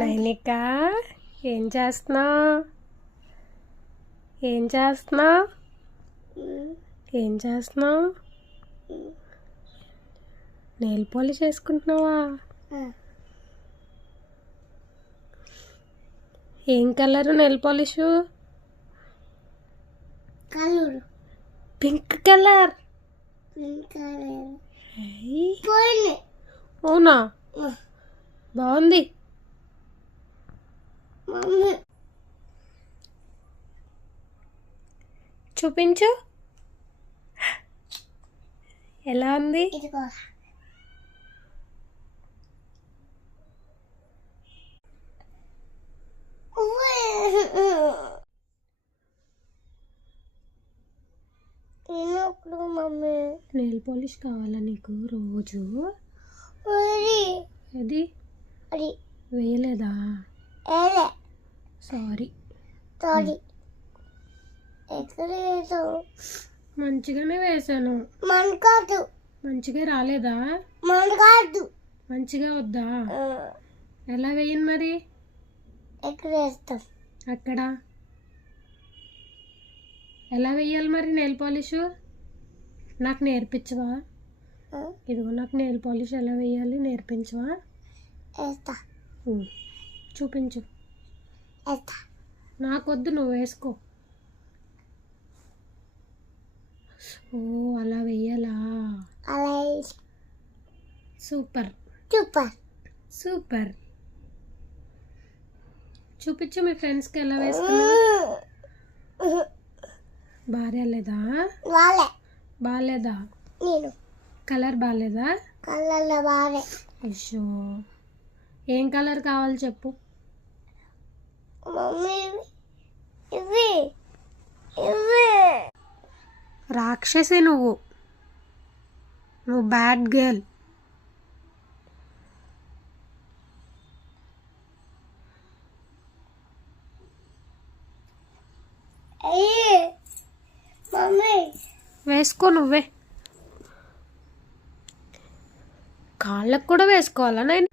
నైనిక ఏం చేస్తున్నావు? ఏం చేస్తున్నావు? ఏం చేస్తున్నావు? నెయిల్ పాలిష్ వేసుకుంటున్నావా? ఏం colour nail polish? Pink colour. అవునా? బాగుంది. చూపించు, ఎలా ఉంది? నెయిల్ పాలిష్ కావాలా నీకు రోజు? అది వేయలేదా? సారీ. మంచిగానే వేసాను. మంచిగా రాలేదా? మంచిగా వద్దా? ఎలా వేయను మరి? అక్కడ ఎలా వేయాలి మరి నెయిల్ పాలిష్? నాకు నేర్పించవా? ఇదిగో నాకు నెయిల్ పాలిష్ ఎలా వేయాలి నేర్పించవా? చూపించు. నాకొద్దు, నువ్వు వేసుకో. ఓ, అలా వేయాలా? Super super. చూపించు మీ ఫ్రెండ్స్కి ఎలా వేసుకున్నావు. బాగాలేదా? బాగాలేదా? కలర్ బాగాలేదా? అయ్యో, ఏం కలర్ కావాలి చెప్పు. రాక్షసి నువ్వు బ్యాడ్ గర్ల్. వేసుకో నువ్వే. కాళ్ళకు కూడా వేసుకోవాలా నేను?